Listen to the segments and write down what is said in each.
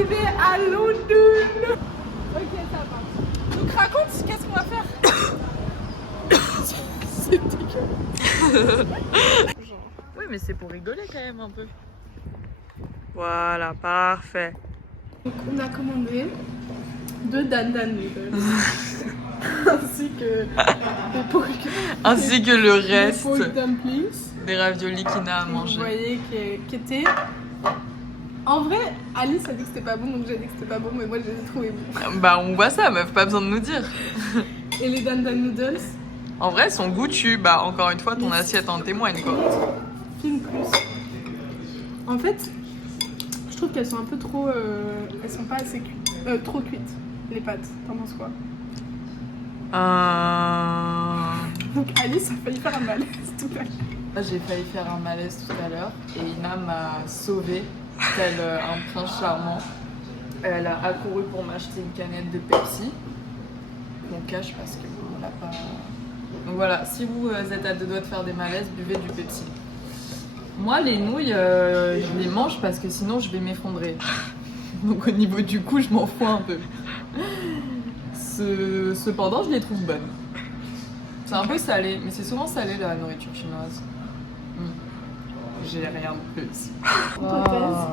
arrivés à London. Ok, ça marche. Donc raconte, qu'est-ce qu'on va faire? C'est dégueulasse. Oui, mais c'est pour rigoler quand même un peu. Voilà, parfait. Donc on a commandé 2 Dan Dan noodles. Ainsi que le des reste pork dumplings. des raviolis qu'Ina a Vous mangé. voyez qui était... En vrai, Alice a dit que c'était pas bon, donc j'ai dit que c'était pas bon, mais moi je les ai trouvés bons. Bah on voit ça, meuf, pas besoin de nous dire. Et les Dan Dan noodles, En vrai, elles sont goûtues. Bah encore une fois, ton assiette en témoigne quoi. film plus. En fait, je trouve qu'elles sont un peu trop... elles sont pas assez cuites. Trop cuites, les pâtes. T'en penses quoi? Donc Alice a failli faire un malaise tout à l'heure. J'ai failli faire un malaise tout à l'heure et Ina m'a sauvée, tel un prince charmant. Elle a accouru pour m'acheter une canette de Pepsi. On cache parce qu'on l'a pas... Donc voilà, si vous êtes à deux doigts de faire des malaises, buvez du Pepsi. Moi, les nouilles, je les mange parce que sinon je vais m'effondrer. Donc au niveau du coup, je m'en fous un peu. Cependant, je les trouve bonnes. C'est un peu salé, mais c'est souvent salé la nourriture chinoise. J'ai rien de plus. L'hypothèse,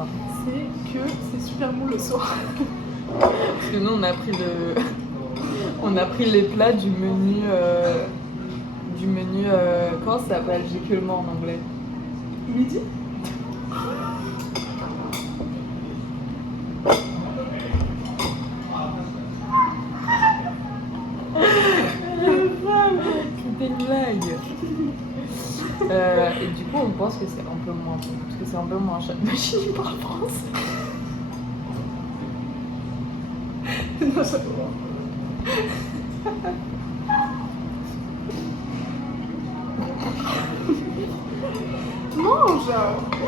c'est que c'est super bon le soir. Parce que nous, on a pris les plats du menu. Comment ça s'appelle? J'ai que le mot en anglais. Midi? C'était une blague. Et du coup, on pense que c'est un peu moins bon. Parce que c'est un peu moins cher. Imagine, il parle français. Non, ça va. Mange!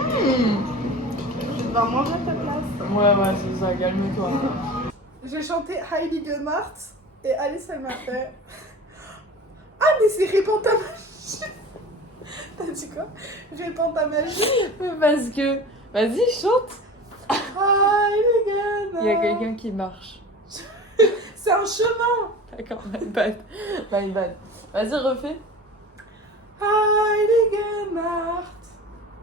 Je vais devoir manger à ta place. Ouais, c'est ça, calme-toi. J'ai chanté Heidi Gemart et Alice elle m'a fait... Ah mais c'est Répand ta magie. T'as dit quoi? Répand ta magie. Parce que... Vas-y, chante. Heidi Gemart. Il y a quelqu'un qui marche. C'est un chemin. D'accord, my bad. My bad. Vas-y, refais. Heidi Gemart.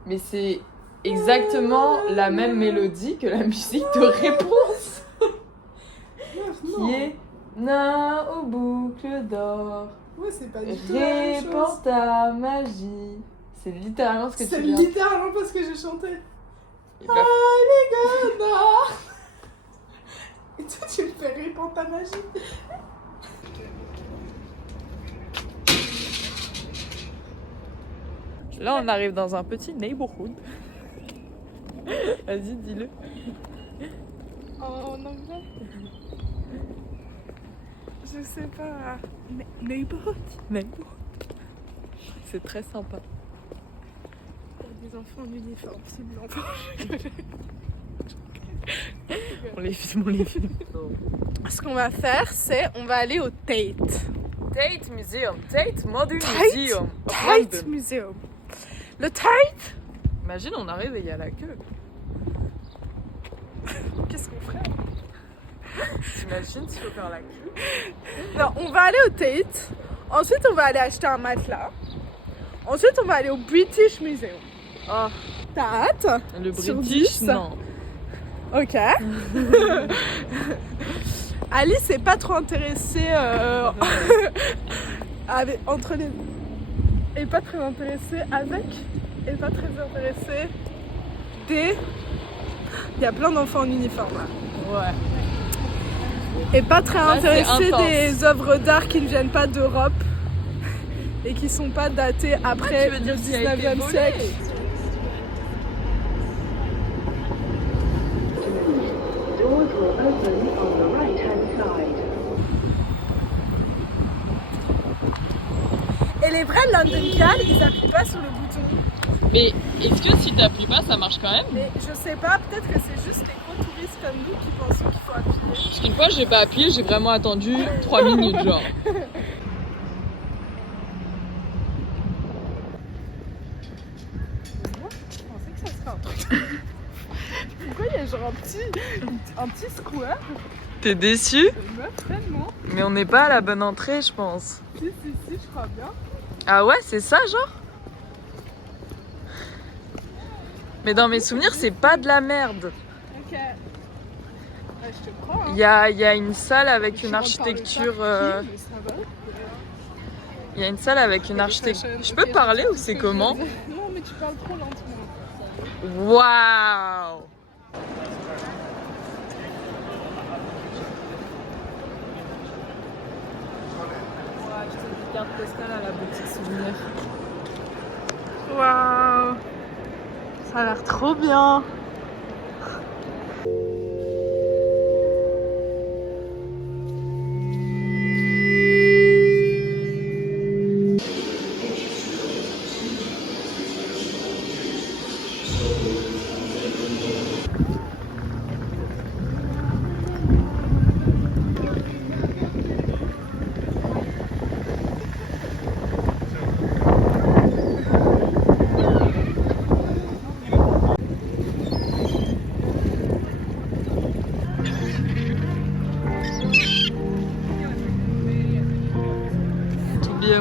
Mais c'est exactement la même mélodie que la musique de Réponse. Qui est Na aux boucles d'or. Ouais, c'est pas du tout la même chose. Répands ta magie. C'est littéralement ce que tu C'est viens. littéralement pas ce que j'ai chanté. Et bah, Heidi Gemart. Et toi tu me fais répandre ta magie. là, on arrive dans un petit neighborhood. Vas-y, dis-le. En anglais? Je sais pas. Neighborhood. C'est très sympa. Il y a des enfants en uniforme, c'est blanc. On les filme. Ce qu'on va faire, c'est on va aller au Tate. Tate Museum. Tate Modern Tate Museum. of Tate London. Museum. Le Tate? Imagine, on arrive et il y a la queue. Qu'est-ce qu'on ferait? T'imagines s'il faut faire la queue? Non, on va aller au Tate. Ensuite, on va aller acheter un matelas. Ensuite, on va aller au British Museum. Oh, T'as hâte? le Sur British, 10. non. Ok. Alice est pas trop intéressée entre les... Elle est pas très intéressée avec. Elle est pas très intéressée des... Il y a plein d'enfants en uniforme là. Ouais. Et pas très Là, c'est intéressée intense. des œuvres d'art qui ne viennent pas d'Europe et qui sont pas datées après tu veux dire le qu'il a été 19e volé? siècle. Doors will open on the right-hand side. Et les vrais Londonians, ils appuient pas sur le bouton. Mais est-ce que si t'appuies pas, ça marche quand même? Mais je sais pas, peut-être que c'est juste les gros touristes comme nous qui pensent qu'il faut appuyer. Parce qu'une fois, j'ai pas appuyé, j'ai vraiment attendu 3 minutes, genre. Je pensais que ça serait un truc. Pourquoi il y a genre un petit square T'es déçu? de meufs tellement. Mais on n'est pas à la bonne entrée, je pense. Si, je crois bien. Ah ouais, c'est ça, genre? Mais dans mes souvenirs, c'est pas de la merde. Ok. Ouais, je te crois. Hein. Il y a une salle avec Je une rentre par le architecture. parking, mais ça va. Il y a une salle avec une architecture. Je peux parler ou c'est comment? Non, mais tu parles trop lentement. Waouh! Une carte postale à la boutique souvenir. Waouh! Ça a l'air trop bien.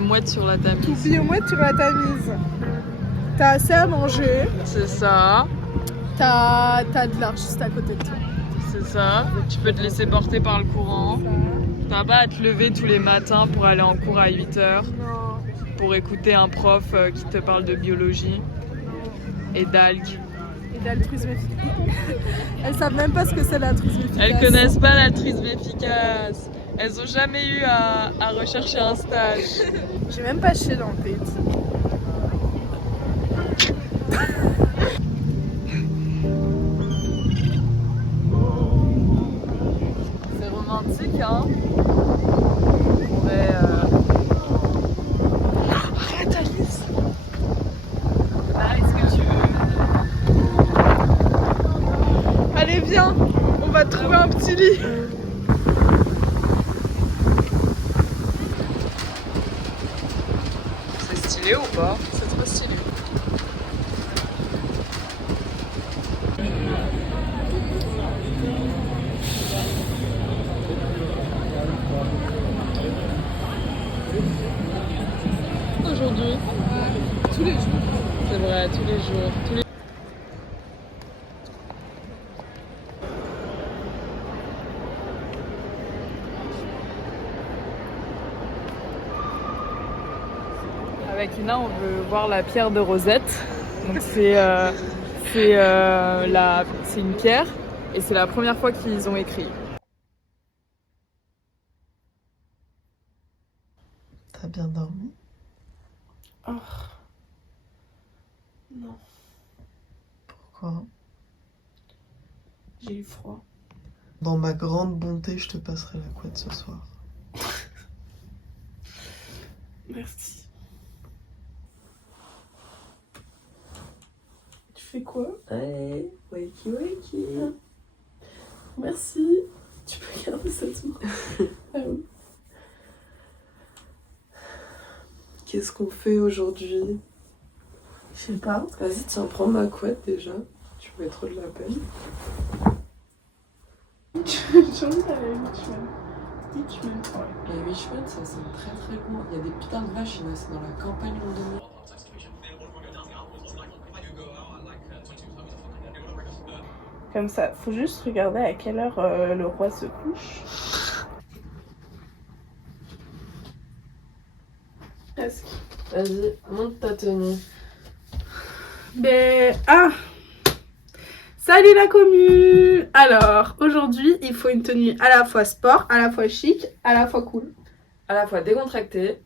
Mouette sur la tamise. Puis au moins tu vas ta mise. T'as assez à manger. C'est ça. T'as de l'art juste à côté de toi. C'est ça. Tu peux te laisser porter par le courant. T'as pas à te lever tous les matins pour aller en cours à 8h. Non. Pour écouter un prof qui te parle de biologie et d'algues. Et d'altruisme efficace. Elles savent même pas ce que c'est l'altruisme efficace. Elles connaissent pas l'altruisme efficace. Elles ont jamais eu à rechercher un stage. J'ai même pas chié dans le pit. C'est romantique, hein? Mais Arrête Alice. là, est-ce que tu veux? Allez viens, on va trouver un petit lit. C'est stylé ou pas? C'est trop stylé. Aujourd'hui? Tous les jours. C'est vrai, tous les jours. Avec Ina, on veut voir la pierre de Rosette. Donc c'est une pierre et c'est la première fois qu'ils ont écrit. T'as bien dormi? Oh. Non, Pourquoi? j'ai eu froid. Dans ma grande bonté, je te passerai la couette ce soir. Merci. Tu fais quoi? Hey, wakey wakey. Merci. Tu peux garder cette main. Ah oui. Qu'est-ce qu'on fait aujourd'hui? Je sais pas. Vas-y, tiens, prends ma couette déjà. Tu me mets trop de la peine. J'ai envie d'aller à Richmond. Richmond, ouais. Les Richmond, ça sent très très loin. Il y a des putains de vaches, c'est dans la campagne londonienne. Comme ça, faut juste regarder à quelle heure le roi se couche. Presque. Vas-y, monte ta tenue. Ben, salut la commu. Alors, aujourd'hui, il faut une tenue à la fois sport, à la fois chic, à la fois cool. À la fois décontractée,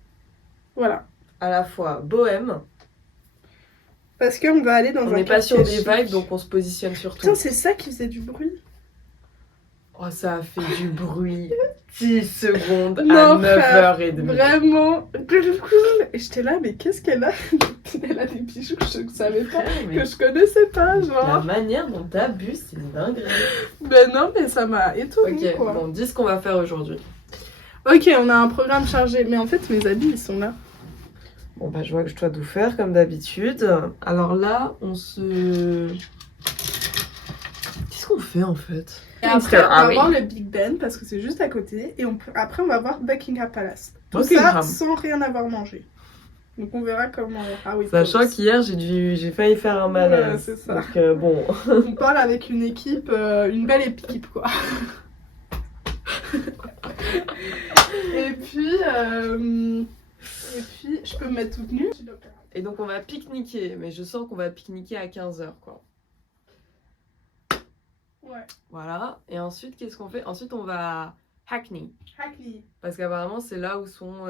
Voilà. à la fois bohème. Parce qu'on va aller dans On un n'est pas sur quartier des chic. vibes, donc on se positionne sur tout. Putain, c'est ça qui faisait du bruit. Oh, ça a fait du bruit. 10 secondes Non, à 9h30. Vraiment. Et j'étais là, mais qu'est-ce qu'elle a? Elle a des bijoux que je ne savais pas, que je connaissais pas, La genre. manière dont t'abuses, c'est une dinguerie. Ben non, mais ça m'a étonnée, Ok, quoi. bon, dis ce qu'on va faire aujourd'hui. Ok, on a un programme chargé, mais en fait, mes habits, ils sont là. Bon, bah, je vois que je dois tout faire comme d'habitude. Alors là, on se. qu'on fait en fait? Et après, on va Harry. voir le Big Ben parce que c'est juste à côté. Et après, on va voir Buckingham Palace. Tout Buckingham. ça sans rien avoir mangé. Donc on verra comment Harry Sachant pose. qu'hier j'ai failli faire un malaise. Ouais, c'est ça. Donc bon. On parle avec une équipe, une belle équipe quoi. Et puis, je peux me mettre toute nue. Et donc on va pique-niquer, mais je sens qu'on va pique-niquer à 15h quoi. Ouais. Voilà, et ensuite qu'est-ce qu'on fait? Ensuite on va à Hackney. Hackney. Parce qu'apparemment c'est là où sont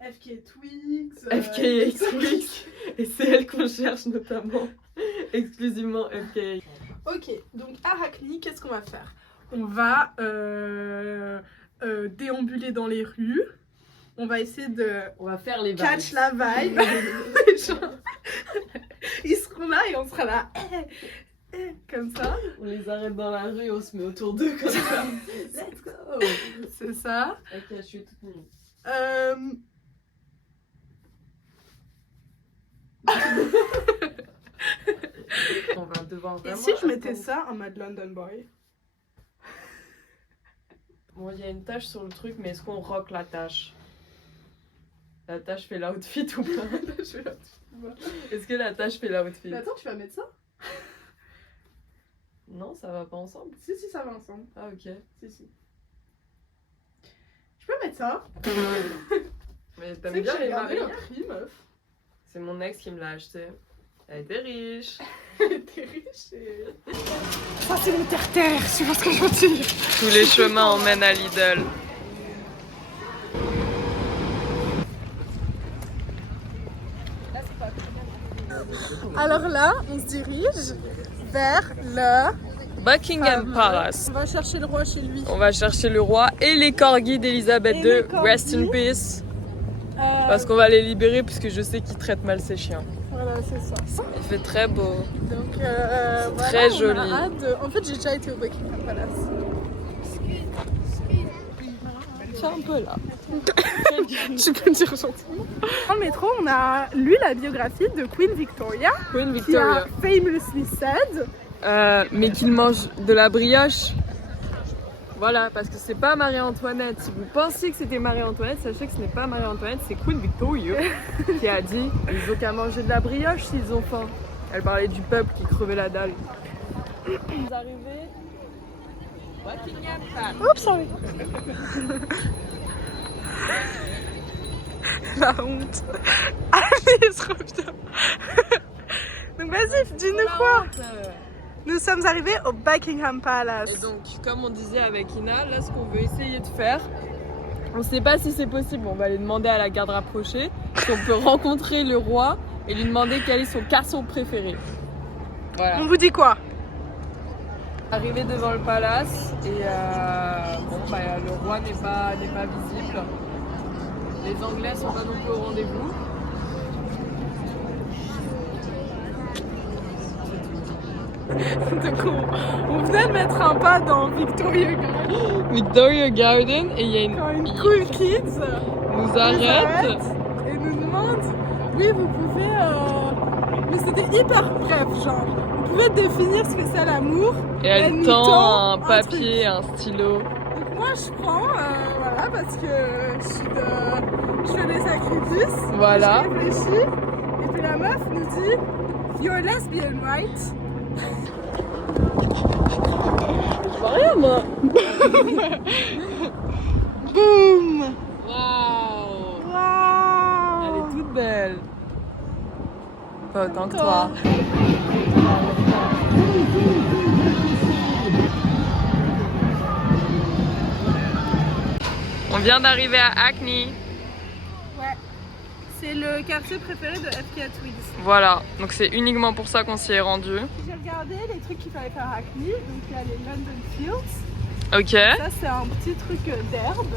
FK Twigs. FKX Twigs. Et c'est elle qu'on cherche notamment. Exclusivement FKX. Ok, donc à Hackney, qu'est-ce qu'on va faire? On va déambuler dans les rues. On va essayer de On va faire les catch la vibe. Genre, ils seront là et on sera là. Comme ça. On les arrête dans la rue, on se met autour d'eux comme ça. Let's go. C'est ça. Ok, je suis toute nue. On va devoir Et vraiment... si je mettais ça en mode London Boy? Bon, il y a une tache sur le truc, mais est-ce qu'on rock la tache? La tache fait l'outfit ou pas? Est-ce que la tache fait l'outfit? Mais attends, tu vas mettre ça? Non, ça va pas ensemble. Si, ça va ensemble. Ah, ok. Si. Je peux mettre ça? Mais Tu t'aimes sais que bien j'ai les regardé le mariés? prix, meuf. C'est mon ex qui me l'a acheté. Elle était riche. T'es riche et... Ça, c'est mon terre-terre, tu vois ce que je veux dire? Tous les chemins emmènent à Lidl. Alors là, on se dirige vers le... Buckingham Palace. On va chercher le roi chez lui. On va chercher le roi et les corgis d'Elisabeth Et II. les corgis. Rest in peace. Parce qu'on va les libérer puisque je sais qu'ils traitent mal ces chiens. Voilà, c'est ça. Il fait très beau. Donc, très voilà, joli. On a hâte de... En fait, j'ai déjà été au Buckingham Palace. C'est un peu là. Tu peux me dire gentiment. Dans le métro, on a lu la biographie de Queen Victoria, Queen qui Victoria. a famously said... Mais qu'il mange de la brioche. Voilà, parce que c'est pas Marie-Antoinette. Si vous pensez que c'était Marie-Antoinette, sachez que ce n'est pas Marie-Antoinette, c'est Queen Victoria qui a dit ils ont qu'à manger de la brioche s'ils ont faim. Elle parlait du peuple qui crevait la dalle. Vous arrivez Buckingham Palace. Oups, sorry. La honte. Allez, je reviens. Donc vas-y, dis-nous quoi. Nous sommes arrivés au Buckingham Palace. Et donc, comme on disait avec Ina, là ce qu'on veut essayer de faire, on sait pas si c'est possible, on va aller demander à la garde rapprochée si on peut rencontrer le roi et lui demander quel est son garçon préféré. Voilà. On vous dit quoi? Arrivé devant le palace et le roi n'est pas visible. Les Anglais sont pas non plus au rendez-vous. Donc on venait de mettre un pas dans Victoria Garden. Victoria Garden et il y a Quand une une cool kids nous nous arrête. et nous demande, oui vous pouvez, mais c'était hyper bref genre, vous pouvez définir ce que c'est l'amour. Et elle nous tend un truc. papier, un stylo. Donc moi je prends, voilà, parce que je fais des sacrifices. Voilà. Je réfléchis. Et puis la meuf nous dit, you're lesbian, right? Je vois rien moi. Boum! Waouh. Waouh! Elle est toute belle. Pas autant que toi. On vient d'arriver à Hackney. Ouais, c'est le quartier préféré de FK Twigs. Voilà, donc c'est uniquement pour ça qu'on s'y est rendu. J'ai regardé les trucs qu'il fallait faire à Hackney, donc il y a les London Fields. Ok, Ça c'est un petit truc d'herbe.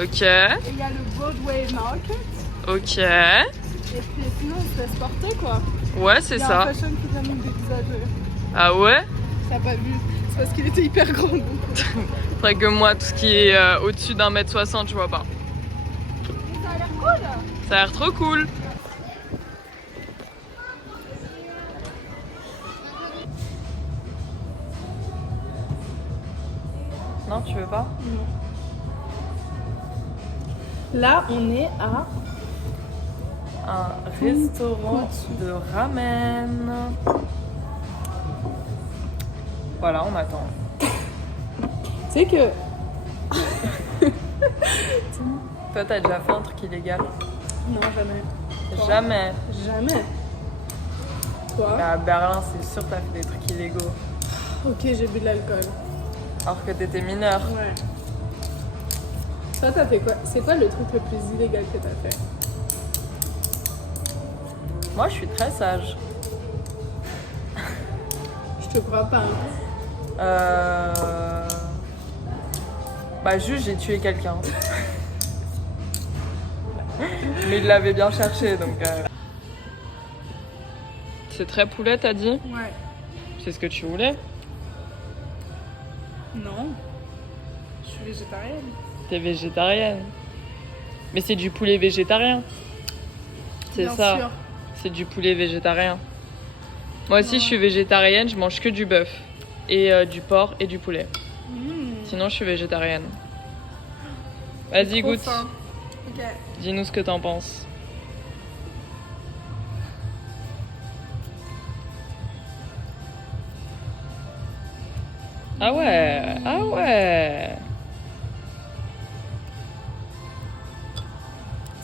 ok, Et il y a le Broadway Market. ok. Et puis sinon on se laisse porter quoi. Ouais, c'est Il y a un ça. fashion qui vient nous dévisager. Ah ouais? T'as pas vu? C'est parce qu'il était hyper grand. Donc. Faudrait que moi, tout ce qui est au-dessus d'1m60, je vois pas. Ça a l'air cool! Ça a l'air trop cool. Non, tu veux pas? Non. Là, on est à... Un restaurant de ramen. Voilà, on attend. Tu sais que... Toi, t'as déjà fait un truc illégal? Non, jamais. Toi? Jamais. Jamais. Toi? À Berlin, c'est sûr que t'as fait des trucs illégaux. Ok, j'ai bu de l'alcool. Alors que t'étais mineur. Ouais. Toi, t'as fait quoi? C'est quoi le truc le plus illégal que t'as fait? Moi, je suis très sage. Je te crois pas. Bah juste, j'ai tué quelqu'un. Mais il l'avait bien cherché, donc... C'est très poulet, t'as dit? Ouais. C'est ce que tu voulais? Non. Je suis végétarienne. T'es végétarienne. Mais c'est du poulet végétarien. C'est Bien ça. sûr. C'est du poulet végétarien. Moi aussi, je suis végétarienne, je mange que du bœuf. Et du porc et du poulet. Sinon, je suis végétarienne. Vas-y, Trop goûte. faim. Ok. Dis-nous ce que t'en penses. Ah ouais, ah ouais.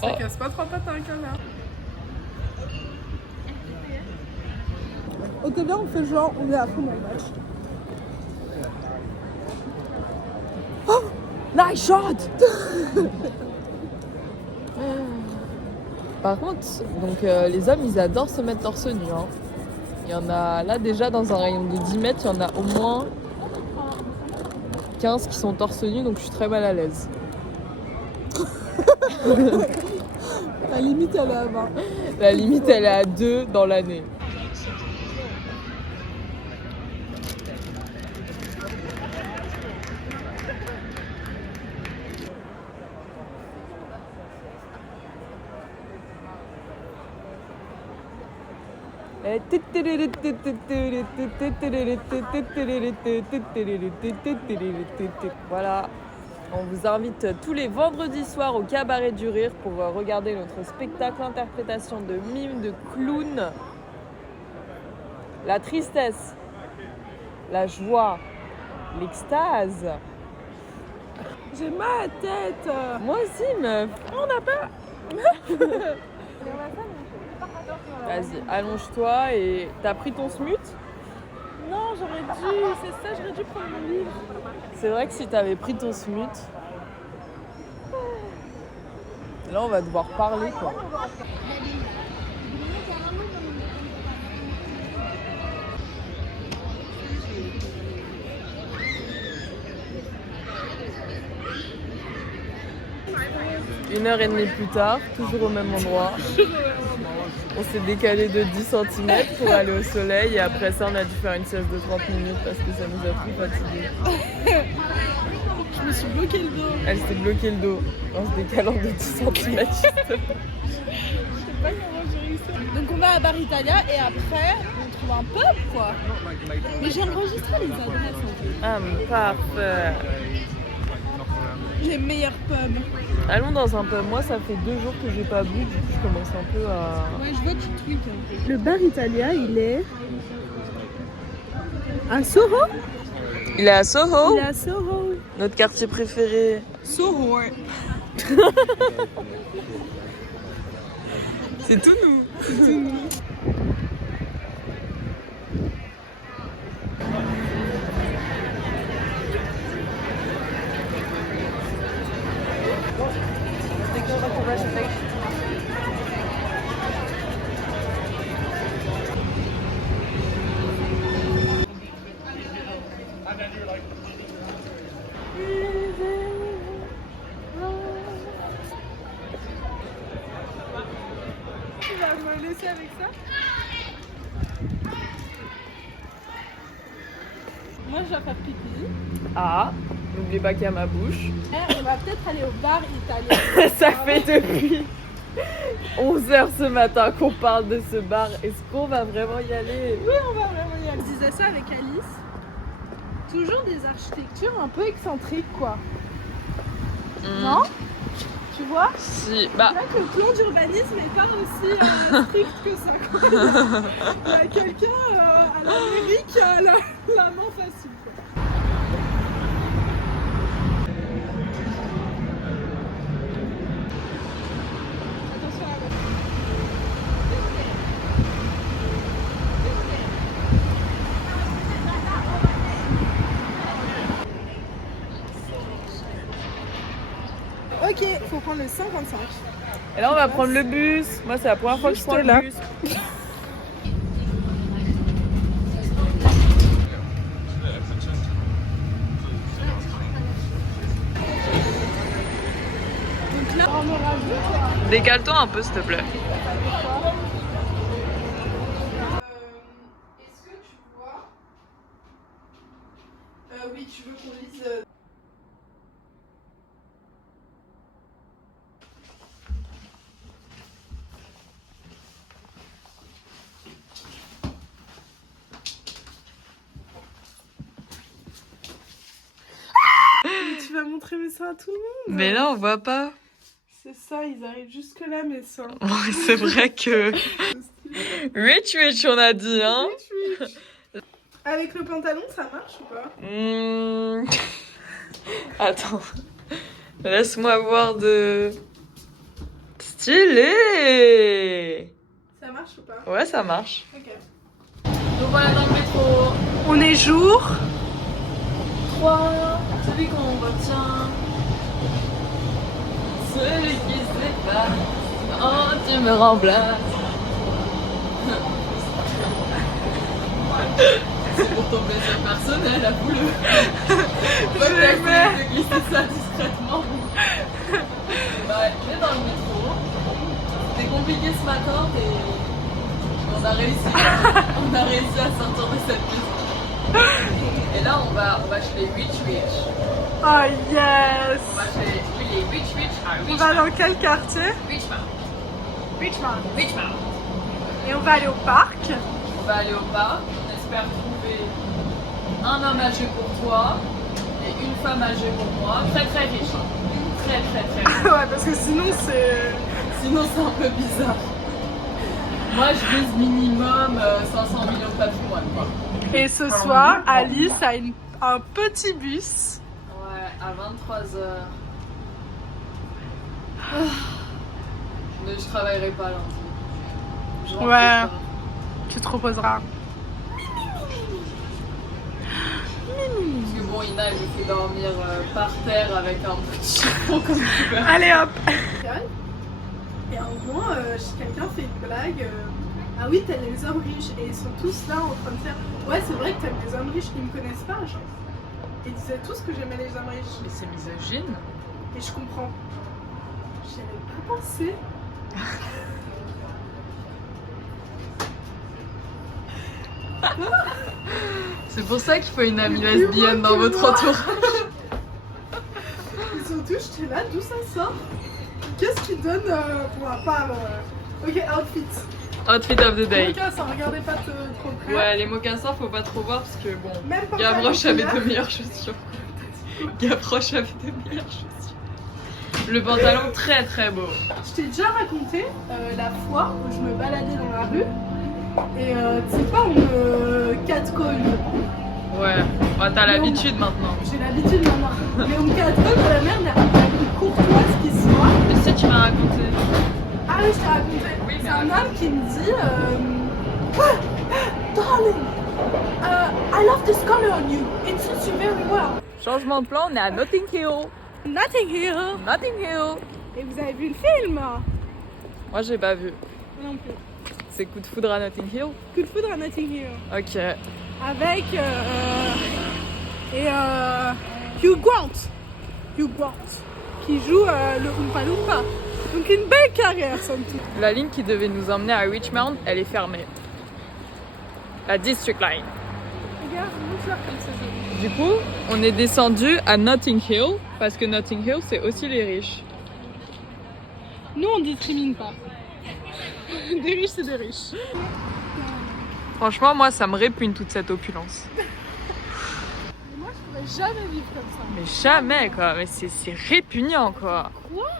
Ça Oh. casse pas trois pattes à un canard. Ok, bien, on fait genre, on est à fond dans le match. Oh, nice shot. Par contre, donc, les hommes, ils adorent se mettre torse nu. Hein. Il y en a là déjà dans un rayon de 10 mètres, il y en a au moins 15 qui sont torse nu, donc je suis très mal à l'aise. La limite, elle est à 20. La limite, elle est à 2 dans l'année. Voilà, on vous invite tous les vendredis soirs au Cabaret du Rire pour regarder notre spectacle interprétation de mime, de clown. La tristesse, la joie, l'extase. J'ai mal à la tête. Moi aussi, meuf. On n'a pas. Vas-y, allonge-toi et t'as pris ton smut? Non, j'aurais dû. C'est ça, j'aurais dû prendre mon livre. C'est vrai que si t'avais pris ton smut, là on va devoir parler quoi. Une heure et demie plus tard, toujours au même endroit. On s'est décalé de 10 cm pour aller au soleil et après ça on a dû faire une sieste de 30 minutes parce que ça nous a trop fatigués. Je me suis bloqué le dos. Elle s'est bloqué le dos en se décalant de 10 cm. Je sais pas comment j'ai réussi. Donc on va à Bar Italia et après on trouve un pub quoi. Mais j'ai enregistré les adresses en fait. Ah mais parfait. Les meilleurs pubs. Allons dans un pub. Moi ça fait 2 jours que j'ai pas bu, du coup je commence un peu à... Ouais, je vois que tu tweaks un peu. Le Bar Italia, il est à Soho. Il est à Soho, Il est à Soho. notre quartier préféré. Soho. C'est tout nous. C'est tout nous. Tu vas me laisser avec ça? Moi je vais faire pipi. Ah, n'oublie pas qu'il y a ma bouche. On va peut-être aller au Bar Italien. Ça fait depuis 11h ce matin qu'on parle de ce bar. Est-ce qu'on va vraiment y aller? Oui, on va vraiment y aller. Je disais ça avec Alice. toujours des architectures un peu excentriques, quoi. Hmm. Non? Tu vois? Si, bah. C'est vrai que le plan d'urbanisme n'est pas aussi strict que ça, quoi. Il y a quelqu'un à l'Amérique qui a la main facile, quoi. Attention à la voiture. Ok, faut prendre le 55. Et là, on va prendre le bus. Moi, c'est la première fois que je prends le là. bus. Donc là, on aura vu quoi. Décale-toi un peu, s'il te plaît. Est-ce que tu vois... oui, tu veux qu'on lise... Mais tu vas montrer mes seins à tout le monde. Mais là, on voit pas. C'est ça, ils arrivent jusque là, mes seins. Ouais, c'est vrai que. Rich, on a dit, hein. Rich. Avec le pantalon, ça marche ou pas? Attends. Laisse-moi voir de. Stylé. Ça marche ou pas? Ouais, ça marche. Ok. Donc voilà dans le métro. On est jour 3, celui qu'on retient. Celui qui s'efface. Oh, tu me remplaces. C'est pour ton plaisir personnel, avoue-le. Faut pas que t'acceptes de glisser ça discrètement. Bah, on est dans le métro. C'était compliqué ce matin et on a réussi à sortir de cette maison. Et là, on va chez les Rich. Oh yes. On va chez les Rich à On Richmond. va dans quel quartier? Richmond. Et on va aller au parc. On va aller au parc. On espère trouver un homme âgé pour toi et une femme âgée pour moi. Très très riche. Hein. Très riche. Ouais, parce que sinon c'est... Sinon c'est un peu bizarre. Moi je vise minimum 500 millions de patrimoine quoi. Et ce soir, Alice a un petit bus. Ouais, à 23h. Mais je travaillerai pas lundi. Je rentre Ouais. plus tard. Tu te reposeras. Parce que bon, Ina elle me fait dormir par terre avec un petit chiffon comme tu veux. Allez hop. Et à un moment, quelqu'un fait une blague. Ah oui, t'aimes les hommes riches. Et ils sont tous là en train de faire. Ouais, c'est vrai que t'aimes les hommes riches. Ils me connaissent pas, genre. Ils disaient tous que j'aimais les hommes riches. Mais c'est misogyne. Et je comprends. J'y avais pas pensé. C'est pour ça qu'il faut une amie lesbienne dans votre entourage. Et surtout, j'étais là, d'où ça sort? Qu'est-ce qui donne pour à part. Ok, outfit. Outfit of the day. Mocassins, regardez pas trop près. Ouais, les mocassins, faut pas trop voir parce que bon. Même pas Gavroche avait de meilleures chaussures. Gavroche avait de meilleures chaussures. Le pantalon très très beau. Je t'ai déjà raconté la fois où je me baladais dans la rue et tu sais pas, on me catcall. Ouais, bah, t'as l'habitude maintenant. J'ai l'habitude maintenant. Mais on me catcall de la merde la plus courtoise qui soit. Mais si tu m'as raconté. Ah oui, je t'ai raconté. Oui, c'est mais un homme qui me dit Darling, I love this color on you. It suits you very well. Changement de plan, on est à Notting Hill. Notting Hill. Notting Hill. Et vous avez vu le film? Moi j'ai pas vu. Non plus. C'est Coup de foudre à Notting Hill. Coup de foudre à Notting Hill. Ok. Avec Hugh Grant. Hugh Grant. Qui joue le Oompa Loompa. Donc une belle carrière somme toute. La ligne qui devait nous emmener à Richmond, elle est fermée. La District Line. Regarde, montre-leur comme ça. Du coup, on est descendu à Notting Hill parce que Notting Hill c'est aussi les riches. Nous on discrimine pas. Des riches c'est des riches. Franchement, moi ça me répugne toute cette opulence. Moi je pourrais jamais vivre comme ça. Mais jamais quoi, mais c'est répugnant quoi. Quoi?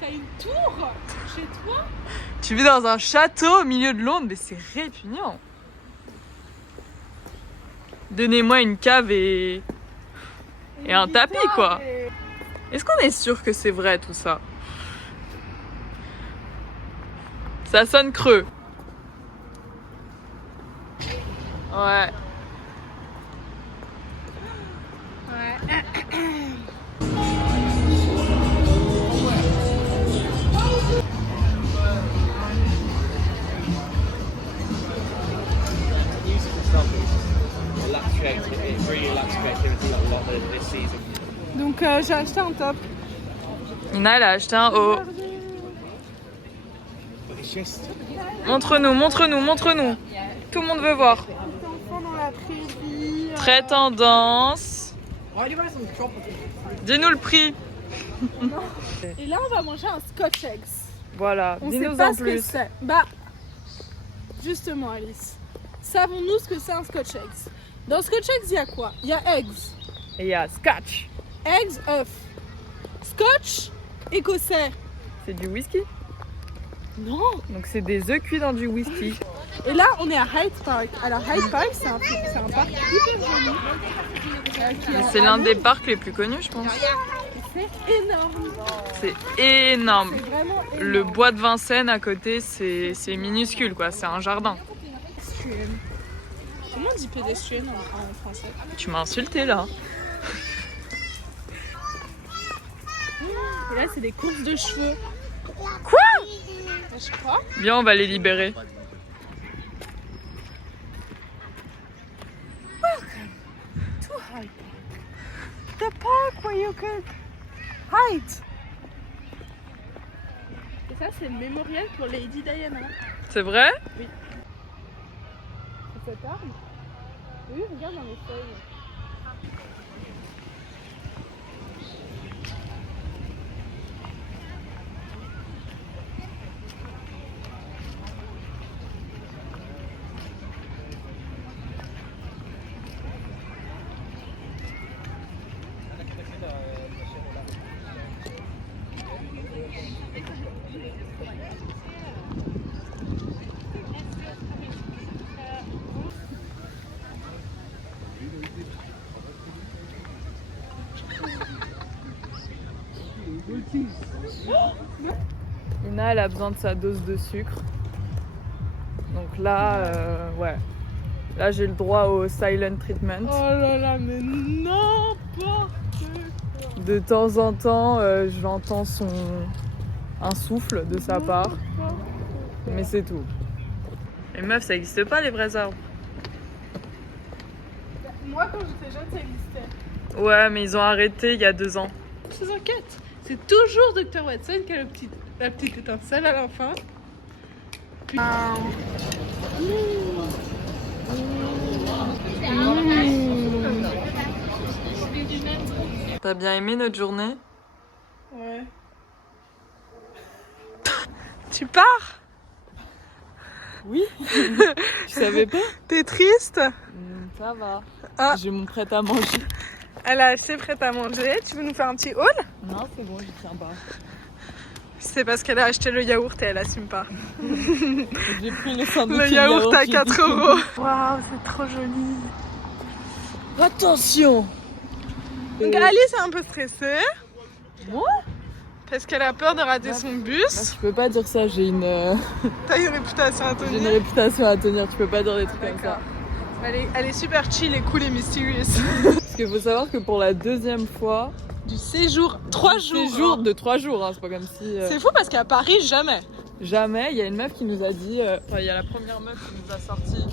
T'as une tour chez toi? Tu vis dans un château au milieu de Londres, mais c'est répugnant. Donnez-moi une cave et un tapis quoi. Est-ce qu'on est sûr que c'est vrai tout ça? Ça sonne creux. Ouais. Donc j'ai acheté un top. Ina elle a acheté un haut. Montre-nous, montre-nous, montre-nous. Tout le monde veut voir. Enfant dans la prairie. Très tendance. Dis-nous le prix. Et là on va manger un Scotch Eggs. Voilà, On sait dis-nous pas en ce que plus. c'est. Bah, justement Alice, savons-nous ce que c'est un Scotch Eggs? Dans Scotch Eggs il y a quoi? Il y a eggs. Et il y a Scotch. Eggs, œufs. Scotch, écossais. C'est du whisky. Non. Donc c'est des œufs cuits dans du whisky. Et là, on est à Hyde Park. Alors Hyde Park, c'est un parc hyper joli. C'est l'un des parcs les plus connus, je pense. C'est énorme. C'est énorme. C'est vraiment énorme. Le bois de Vincennes à côté, c'est minuscule, quoi. C'est un jardin. Pédestrian. Comment on dit pédestrian en français? Tu m'as insulté là. Et là, c'est des courses de cheveux. Quoi? Je crois. Bien, on va les libérer. To Hyde Park. The park where you can hide. Et ça, c'est le mémorial pour Lady Diana. C'est vrai? C'est cette arme? Oui, regarde dans les feuilles. Ina, elle a besoin de sa dose de sucre. Donc là, ouais. Là, j'ai le droit au silent treatment. Oh là là, mais n'importe quoi. De temps en temps, j'entends un souffle de sa part. Mais c'est tout. Et meuf, ça n'existe pas les vrais arbres. Moi, quand j'étais jeune, ça existait. Ouais, mais ils ont arrêté il y a 2 ans. Ces enquêtes, c'est toujours Dr. Watson qui a la petite étincelle à la fin. Puis... T'as bien aimé notre journée? Ouais. Tu pars? Oui. Je savais pas. T'es triste? Ça va. Ah. J'ai mon prêt à manger. Elle a acheté prête à manger. Tu veux nous faire un petit haul? Non, c'est bon, j'y tiens pas. C'est parce qu'elle a acheté le yaourt et elle assume pas. J'ai pris le sandwich. Le yaourt à 4 €. Waouh, c'est trop joli. Attention. Donc Alice est un peu stressée. Moi? Parce qu'elle a peur de rater son bus. Tu peux pas dire ça, j'ai une Réputation à tenir. réputation à tenir, tu peux pas dire des trucs comme ça. Elle est super chill et cool et mysterious. Parce qu'il faut savoir que pour la 2e fois, Du séjour, 3 jours. séjour de 3 jours, hein, c'est pas comme si... C'est fou parce qu'à Paris, jamais. Jamais, il y a une meuf qui nous a dit... Enfin, il y a la première meuf qui nous a sorti...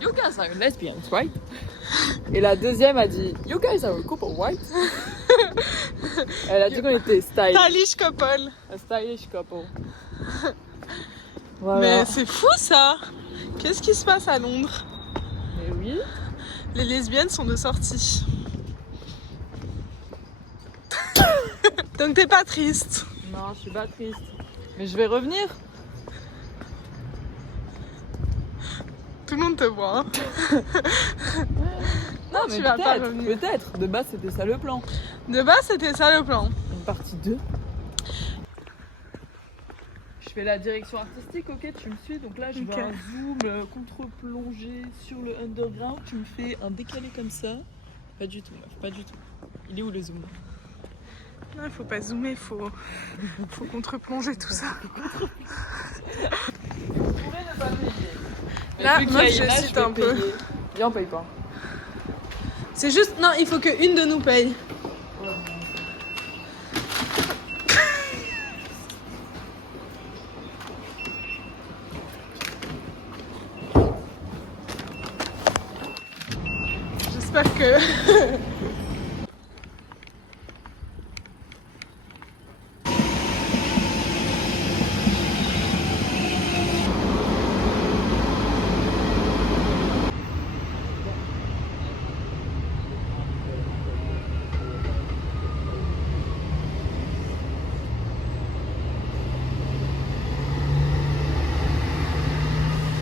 You guys are lesbians, right? Et la deuxième a dit You guys are a couple, right? Elle a dit qu'on était Stylish couple. a stylish couple. Voilà. Mais c'est fou ça. Qu'est-ce qui se passe à Londres? Mais oui. Les lesbiennes sont de sortie. Donc t'es pas triste? Non, je suis pas triste. Mais je vais revenir. tout le monde te voit. Hein. Non, tu vas pas revenir. peut-être. De base, c'était ça le plan. De base, c'était ça le plan. Une partie 2. Je fais la direction artistique, ok, tu me suis. Donc là, je Ok. veux un zoom contre-plongé sur le underground. Tu me fais un décalé comme ça. Pas du tout, meuf, pas du tout. Il est où le zoom? Non, il faut pas zoomer, faut contre-plonger tout ça. On pourrait ne pas payer. Mais Là, vu qu'il y moi, a je Ina, cite vais un peu. payer. Viens, on paye pas. C'est juste, non, il faut qu'une de nous paye. J'espère que